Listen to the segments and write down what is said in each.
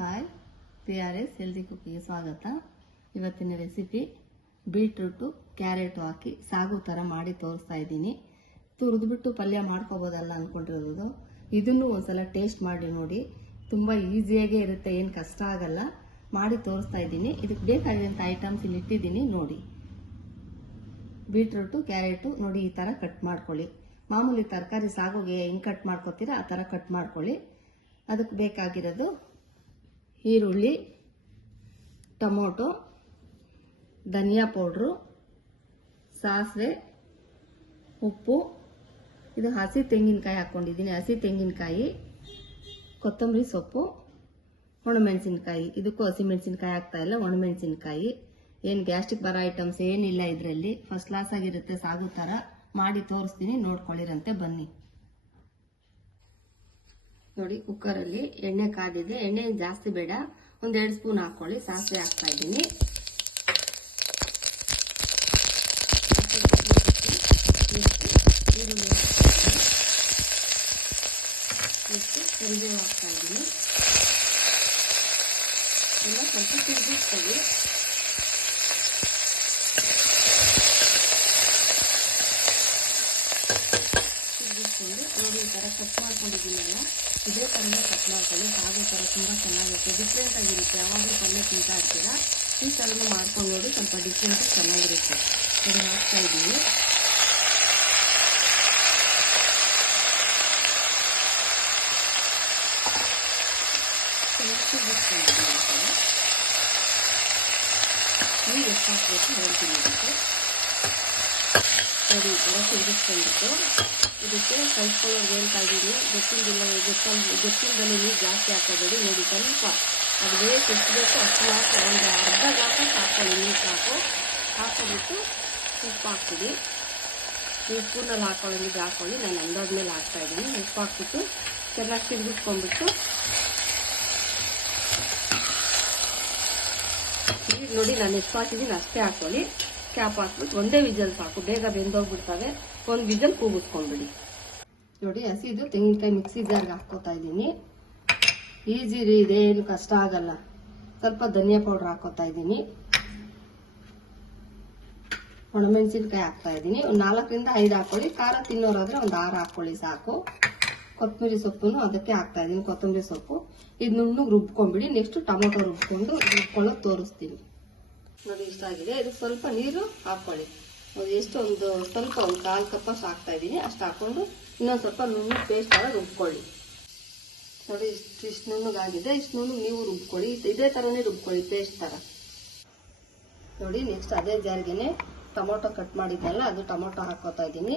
Hi, PRS healthy ಕುಕ್ಕಿಗೆ ಸ್ವಾಗತ. ಇವತ್ತಿನ recipe beetroot carrot ಹಾಕಿ ಸಾಗು ಥರ ಮಾಡಿ ತೋರಿಸ್ತಾ ಇದ್ದೀನಿ. ತುರಿದ್ಬಿಟ್ಟು ಪಲ್ಯ ಮಾಡ್ಕೋಬೋದಲ್ಲ ಅಂದ್ಕೊಂಡಿರೋದು. ಇದನ್ನು ಒಂದ್ಸಲ ಟೇಸ್ಟ್ ಮಾಡಿ ನೋಡಿ, ತುಂಬ ಈಸಿಯಾಗೇ ಇರುತ್ತೆ, ಏನು ಕಷ್ಟ ಆಗಲ್ಲ. ಮಾಡಿ ತೋರಿಸ್ತಾ ಇದ್ದೀನಿ. ಇದಕ್ಕೆ ಬೇಕಾಗಿರೋಂಥ ಐಟಮ್ಸ್ ಇಲ್ಲಿ ಇಟ್ಟಿದ್ದೀನಿ ನೋಡಿ. ಬೀಟ್ರೂಟು ಕ್ಯಾರೆಟು ನೋಡಿ, ಈ ಥರ ಕಟ್ ಮಾಡ್ಕೊಳ್ಳಿ. ಮಾಮೂಲಿ ತರಕಾರಿ ಸಾಗುಗೆ ಹೆಂಗೆ ಕಟ್ ಮಾಡ್ಕೊತೀರಾ ಆ ಥರ ಕಟ್ ಮಾಡ್ಕೊಳ್ಳಿ. ಅದಕ್ಕೆ ಬೇಕಾಗಿರೋದು ಈರುಳ್ಳಿ, ಟೊಮೊಟೊ, ಧನಿಯಾ ಪೌಡ್ರು, ಸಾಸಿವೆ, ಉಪ್ಪು, ಇದು ಹಸಿ ತೆಂಗಿನಕಾಯಿ ಹಾಕ್ಕೊಂಡಿದ್ದೀನಿ, ಹಸಿ ತೆಂಗಿನಕಾಯಿ, ಕೊತ್ತಂಬರಿ ಸೊಪ್ಪು, ಒಣಮೆಣಸಿನ್ಕಾಯಿ. ಇದಕ್ಕೂ ಹಸಿ ಮೆಣಸಿನ್ಕಾಯಿ ಹಾಕ್ತಾ ಇಲ್ಲ, ಒಣಮೆಣಸಿನ್ಕಾಯಿ. ಏನು ಗ್ಯಾಸ್ಟ್ರಿಕ್ ಬರೋ ಐಟಮ್ಸ್ ಏನಿಲ್ಲ ಇದರಲ್ಲಿ, ಫಸ್ಟ್ ಕ್ಲಾಸ್ ಆಗಿರುತ್ತೆ. ಸಾಗು ಥರ ಮಾಡಿ ತೋರಿಸ್ತೀನಿ, ನೋಡ್ಕೊಳ್ಳಿರಂತೆ ಬನ್ನಿ. ನೋಡಿ, ಕುಕ್ಕರಲ್ಲಿ ಎಣ್ಣೆ ಕಾದಿದೆ. ಎಣ್ಣೆ ಜಾಸ್ತಿ ಬೇಡ, 1-2 ಸ್ಪೂನ್ ಹಾಕೊಳ್ಳಿ. ಸಾಸಿವೆ ಹಾಕ್ತಾ ಇದ್ದೀನಿ. ಈರುಳ್ಳಿ ಕರಿಬೇವು ಹಾಕ್ತಾ ಇದ್ದೀನಿ. ಎಲ್ಲ ಸ್ವಲ್ಪ ತಿರುಗಿಸ್ತೀವಿ. ನೋಡಿ, ಈ ಥರ ಕಟ್ ಮಾಡ್ಕೊಂಡಿದ್ದೀನಲ್ಲ, ಇದೇ ಥರನೇ ಕಟ್ ಮಾಡ್ಕೊಳ್ಳಿ. ಸಾಗು ಥರ ತುಂಬ ಚೆನ್ನಾಗಿರುತ್ತೆ, ಡಿಫ್ರೆಂಟ್ ಆಗಿರುತ್ತೆ. ಯಾವಾಗಲೂ ಪಲ್ಯ ತಿಂತಾ ಇರ್ತೀರ, ಈ ಥರನೂ ಮಾಡ್ಕೊಂಡು ನೋಡಿ, ಸ್ವಲ್ಪ ಡಿಫ್ರೆಂಟ್ ಚೆನ್ನಾಗಿರುತ್ತೆ. ಇದು ಹಾಕ್ತಾ ಇದ್ದೀವಿ. ನೀರು ಎಷ್ಟು ಹಾಕಬೇಕು ಹೇಳ್ತೀನಿ. ನೋಡಿ, ಈ ಥರ ತಿರುಗಿಸ್ಕೊಂಡ್ಬಿಟ್ಟು ಇದಕ್ಕೆ ಕಲ್ಸ್ಕೊಳ್ಳೋದು ಹೇಳ್ತಾ ಇದ್ದೀನಿ. ಗೊತ್ತಿಲ್ಲದಲ್ಲಿ ನೀರು ಜಾಸ್ತಿ ಹಾಕೋಬೇಡಿ. ನೋಡಿ, ಸ್ವಲ್ಪ ಅದು ಬೇಕು ಎಷ್ಟು ಬೇಕು ಅಷ್ಟು ಮಾತ್ರ, ಒಂದು ಅರ್ಧ ಗ್ಲಾಸ್ ಹಾಕೊಳ್ಳಿ. ನೀರು ಹಾಕೋಬಿಟ್ಟು ಉಪ್ಪು ಹಾಕ್ಬಿಡಿ. ನೀವು ಸ್ಪೂನಲ್ಲಿ ಹಾಕೊಳ್ಳೋ ನೀರು ಹಾಕೊಳ್ಳಿ. ನಾನು ಅಂದಾದ್ಮೇಲೆ ಹಾಕ್ತಾ ಇದ್ದೀನಿ. ಉಪ್ಪು ಹಾಕ್ಬಿಟ್ಟು ಚೆನ್ನಾಗಿ ತಿರುಗಿಸ್ಕೊಂಡ್ಬಿಟ್ಟು ಈಗ ನೋಡಿ, ನಾನು ಎಷ್ಟು ಹಾಕಿದ್ದೀನಿ ಅಷ್ಟೇ ಹಾಕೊಳ್ಳಿ. ಕ್ಯಾಪ್ ಹಾಕ್ಬಿಟ್ಟು ಒಂದೇ ವಿಜಲ್ ಸಾಕು, ಬೇಗ ಬೆಂದೋಗ್ಬಿಡ್ತವೆ. ಒಂದು ವಿಜಲ್ ಕೂಗಿಸ್ಕೊಂಡ್ಬಿಡಿ. ನೋಡಿ, ಹಸಿದು ತೆಂಗಿನಕಾಯಿ ಮಿಕ್ಸಿ ಜಾರ್ಗೆ ಹಾಕೋತಾ ಇದ್ದೀನಿ. ಈಸಿ ರೀ, ಇದೇನು ಕಷ್ಟ ಆಗಲ್ಲ. ಸ್ವಲ್ಪ ಧನಿಯಾ ಪೌಡರ್ ಹಾಕೋತಾ ಇದ್ದೀನಿ. ಒಣಮೆಣಸಿನ್ಕಾಯಿ ಹಾಕ್ತಾ ಇದ್ದೀನಿ. ಒಂದು 4-5 ಹಾಕೊಳ್ಳಿ. ಖಾರ ತಿನ್ನೋರಾದ್ರೆ ಒಂದು 6 ಹಾಕೊಳ್ಳಿ ಸಾಕು. ಕೊತ್ತಂಬರಿ ಸೊಪ್ಪನ್ನು ಅದಕ್ಕೆ ಹಾಕ್ತಾ ಇದ್ದೀನಿ. ಕೊತ್ತಂಬರಿ ಸೊಪ್ಪು ಇದು ನುಣ್ಣಗೆ ರುಬ್ಕೊಂಡ್ಬಿಡಿ. ನೆಕ್ಸ್ಟ್ ಟೊಮೊಟೊ ರುಬ್ಕೊಳ್ಳೋದು ತೋರಿಸ್ತೀನಿ. ನೋಡಿ, ಇಷ್ಟ ಆಗಿದೆ. ಇದು ಸ್ವಲ್ಪ ನೀರು ಹಾಕೊಳ್ಳಿ. ಎಷ್ಟು ಒಂದು ಸ್ವಲ್ಪ ಒಂದು 1/4 ಕಪ್ ಅಷ್ಟು ಹಾಕ್ತಾ ಇದ್ದೀನಿ. ಅಷ್ಟು ಹಾಕೊಂಡು ಇನ್ನೊಂದು ಸ್ವಲ್ಪ ನುಣ್ಣಗೆ ಪೇಸ್ಟ್ ಥರ ರುಬ್ಕೊಳ್ಳಿ. ನೋಡಿ, ಇಷ್ಟು ನುಣ್ಣಗಾಗಿದೆ. ಇಷ್ಟು ನುಣ್ಣಗೆ ನೀವು ರುಬ್ಕೊಳ್ಳಿ. ಇದೇ ಥರನೇ ರುಬ್ಕೊಳ್ಳಿ, ಪೇಸ್ಟ್ ಥರ. ನೋಡಿ, ನೆಕ್ಸ್ಟ್ ಅದೇ ಜಾರ್ಗೆನೆ ಟೊಮೊಟೊ ಕಟ್ ಮಾಡಿದ್ದಲ್ಲ, ಅದು ಟೊಮೊಟೊ ಹಾಕೋತಾ ಇದ್ದೀನಿ.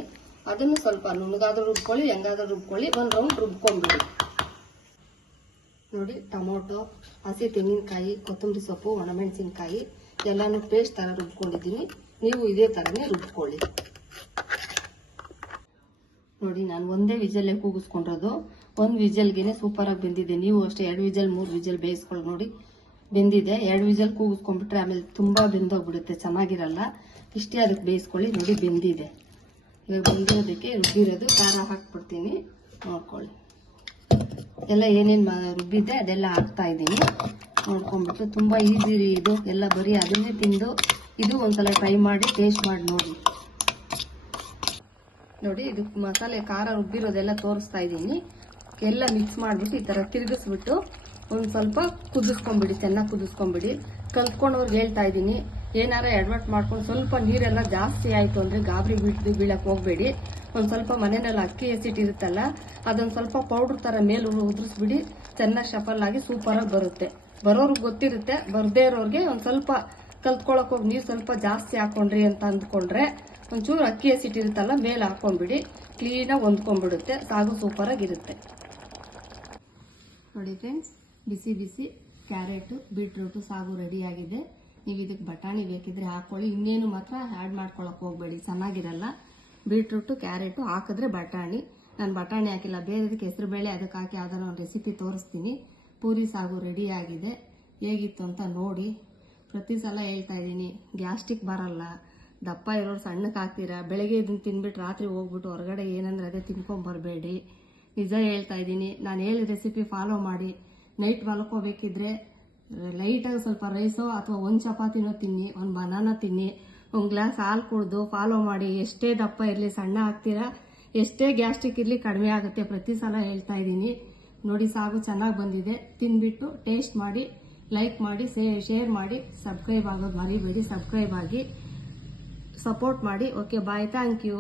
ಅದನ್ನು ಸ್ವಲ್ಪ ನುಣ್ಣಗಾದ್ರೂ ರುಬ್ಕೊಳ್ಳಿ, ಹೆಂಗಾದ್ರೂ ರುಬ್ಕೊಳ್ಳಿ. ಒಂದು ರೌಂಡ್ ರುಬ್ಕೊಂಡ್ಬಿಡಿ. ನೋಡಿ, ಟೊಮೊಟೊ, ಹಸಿ ತೆಂಗಿನಕಾಯಿ, ಕೊತ್ತಂಬರಿ ಸೊಪ್ಪು, ಒಣಮೆಣಸಿನ್ಕಾಯಿ ಎಲ್ಲಾನು ಪೇಸ್ಟ್ ಥರ ರುಬ್ಕೊಂಡಿದ್ದೀನಿ. ನೀವು ಇದೇ ಥರನೇ ರುಬ್ಕೊಳ್ಳಿ. ನೋಡಿ, ನಾನು ಒಂದೇ ವಿಜಲ್ಲೇ ಕೂಗಿಸ್ಕೊಂಡಿರೋದು. ಒಂದು ವಿಜಲ್ಗೆ ಸೂಪರಾಗಿ ಬೆಂದಿದೆ. ನೀವು ಅಷ್ಟೇ 2 ವಿಜಲ್ 3 ವಿಜಲ್ ಬೇಯಿಸ್ಕೊಳ್ಳಿ. ನೋಡಿ, ಬೆಂದಿದೆ. 2 ವಿಜಲ್ ಕೂಗಿಸ್ಕೊಂಡ್ಬಿಟ್ರೆ ಆಮೇಲೆ ತುಂಬ ಬೆಂದೋಗ್ಬಿಡುತ್ತೆ, ಚೆನ್ನಾಗಿರಲ್ಲ. ಇಷ್ಟೇ ಅದಕ್ಕೆ ಬೇಯಿಸ್ಕೊಳ್ಳಿ. ನೋಡಿ, ಬೆಂದಿದೆ. ಇವಾಗ ಬೆಂದಿರೋದಕ್ಕೆ ರುಬ್ಬಿರೋದು ಖಾರ ಹಾಕ್ಬಿಡ್ತೀನಿ, ನೋಡ್ಕೊಳ್ಳಿ. ಎಲ್ಲ ಏನೇನು ರುಬ್ಬಿದ್ದೆ ಅದೆಲ್ಲ ಹಾಕ್ತಾ ಇದ್ದೀನಿ. ನೋಡ್ಕೊಂಡ್ಬಿಟ್ಟು ತುಂಬ ಈಸಿ ರೀ ಇದು. ಎಲ್ಲ ಬರೀ ಅದನ್ನೇ ತಿಂದು ಇದು ಒಂದ್ಸಲ ಟ್ರೈ ಮಾಡಿ ಟೇಸ್ಟ್ ಮಾಡಿ ನೋಡಿ. ನೋಡಿ, ಇದು ಮಸಾಲೆ ಖಾರ ರುಬ್ಬಿರೋದೆಲ್ಲ ತೋರಿಸ್ತಾ ಇದ್ದೀನಿ. ಎಲ್ಲ ಮಿಕ್ಸ್ ಮಾಡಿಬಿಟ್ಟು ಈ ಥರ ತಿರುಗಿಸ್ಬಿಟ್ಟು ಒಂದು ಸ್ವಲ್ಪ ಕುದಿಸ್ಕೊಂಬಿಡಿ, ಚೆನ್ನಾಗಿ ಕುದಿಸ್ಕೊಂಬಿಡಿ. ಕಲ್ತ್ಕೊಂಡವ್ರಿಗೆ ಹೇಳ್ತಾ ಇದ್ದೀನಿ, ಏನಾರ ಎಡ್ವರ್ಟ್ ಮಾಡ್ಕೊಂಡು ಸ್ವಲ್ಪ ನೀರೆಲ್ಲ ಜಾಸ್ತಿ ಆಯಿತು ಅಂದರೆ ಗಾಬರಿ ಬೀಳಕ್ಕೆ ಹೋಗಬೇಡಿ. ಒಂದು ಸ್ವಲ್ಪ ಮನೆಯಲ್ಲಿ ಅಕ್ಕಿ ಹಸಿಟ್ಟಿರುತ್ತಲ್ಲ, ಅದೊಂದು ಸ್ವಲ್ಪ ಪೌಡ್ರ್ ಥರ ಮೇಲೆ ಉದುರಿಸ್ಬಿಡಿ. ಚೆನ್ನಾಗಿ ಶಫಲ್ ಆಗಿ ಸೂಪರಾಗಿ ಬರುತ್ತೆ. ಬರೋರ್ಗೆ ಗೊತ್ತಿರುತ್ತೆ, ಬರದೇ ಇರೋರಿಗೆ ಒಂದು ಸ್ವಲ್ಪ ಕಲ್ತ್ಕೊಳಕ್ಕೆ ಹೋಗಿ ನೀರು ಸ್ವಲ್ಪ ಜಾಸ್ತಿ ಹಾಕೊಂಡ್ರಿ ಅಂತ ಅಂದ್ಕೊಂಡ್ರೆ ಒಂಚೂರು ಅಕ್ಕಿ ಹಸಿಟ್ಟಿರುತ್ತಲ್ಲ ಮೇಲೆ ಹಾಕೊಂಡ್ಬಿಡಿ. ಕ್ಲೀನಾಗಿ ಹೊಂದ್ಕೊಂಡ್ಬಿಡುತ್ತೆ. ಸಾಗು ಸೂಪರಾಗಿರುತ್ತೆ. ನೋಡಿ ಫ್ರೆಂಡ್ಸ್, ಬಿಸಿ ಬಿಸಿ ಕ್ಯಾರೆಟು ಬೀಟ್ರೂಟು ಸಾಗು ರೆಡಿಯಾಗಿದೆ. ನೀವು ಇದಕ್ಕೆ ಬಟಾಣಿ ಬೇಕಿದ್ರೆ ಹಾಕೊಳ್ಳಿ. ಇನ್ನೇನು ಮಾತ್ರ ಆ್ಯಡ್ ಮಾಡ್ಕೊಳಕ್ಕೆ ಹೋಗಬೇಡಿ, ಚೆನ್ನಾಗಿರಲ್ಲ. ಬೀಟ್ರೂಟು ಕ್ಯಾರೆಟು ಹಾಕಿದ್ರೆ ಬಟಾಣಿ. ನಾನು ಬಟಾಣಿ ಹಾಕಿಲ್ಲ, ಬೇರೆದಕ್ಕೆ ಹೆಸರುಬೇಳೆ ಅದಕ್ಕೆ ಹಾಕಿ ಯಾವ್ದಾರ ಒಂದು ರೆಸಿಪಿ ತೋರಿಸ್ತೀನಿ. ಪೂರಿ ಸಾಗು ರೆಡಿಯಾಗಿದೆ. ಹೇಗಿತ್ತು ಅಂತ ನೋಡಿ. ಪ್ರತಿ ಸಲ ಹೇಳ್ತಾ ಇದ್ದೀನಿ, ಗ್ಯಾಸ್ಟ್ರಿಕ್ ಬರಲ್ಲ. ದಪ್ಪ ಇರೋರು ಸಣ್ಣಕ್ಕೆ ಹಾಕ್ತೀರಾ. ಬೆಳಗ್ಗೆ ಇದನ್ನು ತಿನ್ಬಿಟ್ಟು ರಾತ್ರಿ ಹೋಗ್ಬಿಟ್ಟು ಹೊರಗಡೆ ಏನಂದ್ರೆ ಅದೇ ತಿನ್ಕೊಂಬರಬೇಡಿ. ನಿಜ ಹೇಳ್ತಾ ಇದ್ದೀನಿ. ನಾನು ಹೇಳಿದ ರೆಸಿಪಿ ಫಾಲೋ ಮಾಡಿ. ನೈಟ್ ಮಲ್ಕೋಬೇಕಿದ್ರೆ ಲೈಟಾಗಿ ಸ್ವಲ್ಪ ರೈಸೋ ಅಥವಾ ಒಂದು ಚಪಾತಿನೋ ತಿನ್ನಿ, ಒಂದು ಬನಾನಾ ತಿನ್ನಿ, ಒಂದು ಗ್ಲಾಸ್ ಹಾಲು ಕುಡಿದು ಫಾಲೋ ಮಾಡಿ. ಎಷ್ಟೇ ದಪ್ಪ ಇರಲಿ, ಸಣ್ಣ ಆಗ್ತೀರಾ, ಎಷ್ಟೇ ಗ್ಯಾಸ್ಟ್ರಿಕ್ ಇರಲಿ ಕಡಿಮೆ ಆಗುತ್ತೆ. ಪ್ರತಿ ಸಲ ಹೇಳ್ತಾ ಇದ್ದೀನಿ. ನೋಡಿ ಸಾಗು ಚೆನ್ನಾಗಿ ಬಂದಿದೆ. ತಿಂದ್ಬಿಟ್ಟು ಟೇಸ್ಟ್ ಮಾಡಿ, ಲೈಕ್ ಮಾಡಿ, ಶೇರ್ ಮಾಡಿ, ಸಬ್ಸ್ಕ್ರೈಬ್ ಆಗೋದು ಮರಿಬೇಡಿ. ಸಬ್ಸ್ಕ್ರೈಬ್ ಆಗಿ ಸಪೋರ್ಟ್ ಮಾಡಿ. Okay, bye, thank you.